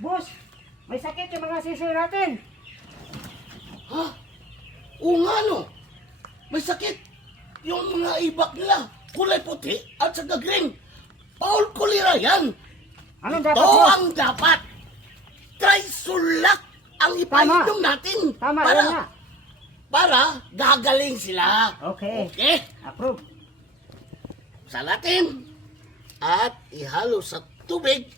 Boss, may sakit yung mga sisiyo natin. Ha? Oo nga no. May sakit. Yung mga ibak nila, kulay puti at saka green. Paul Kulira yan. Anong Ito dapat, boss? ang dapat. Try sulak ang ipainom natin. Tama, para, nga. para gagaling sila. Okay. Okay? Approve. Salatin. At ihalo sa tubig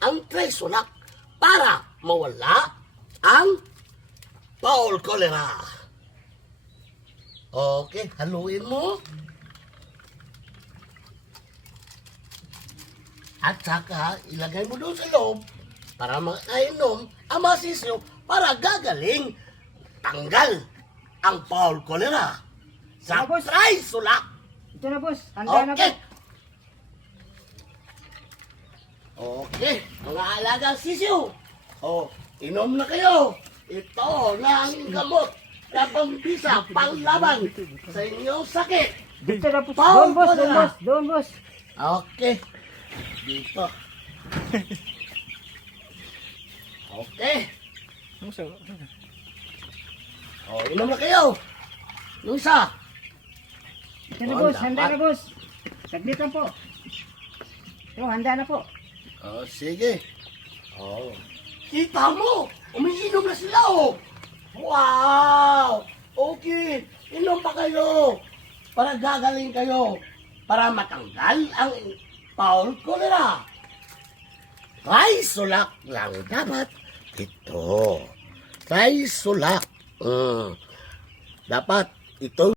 ang trisulak para mawala ang Paul Cholera. Okay, haluin mo. At saka ilagay mo doon sa loob para makainom ang masisyo para gagaling tanggal ang Paul Cholera sa Tapos? trisulak. Ito na, boss. Handa na po. Okay. Mga alagang sisiyo. Oh, inom na kayo. Ito na ang gamot na pambisa panglaban sa inyong sakit. Dito na, boss. Paul, Doon, boss. Doon, boss. Doon, boss. Okay. Dito. Okay. Oh, inom na kayo. Yung isa. Ito na, Oh, boss. dapat. Handa na, boss. Saglit lang po. Ito, handa na po. Oh, sige. Oh. Kita mo, umiinom na sila, oh. Wow! Okay, inom pa kayo. Para gagaling kayo. Para matanggal ang Paul Cholera. Try sulak lang dapat. Ito. Try sulak. Mm. Dapat ito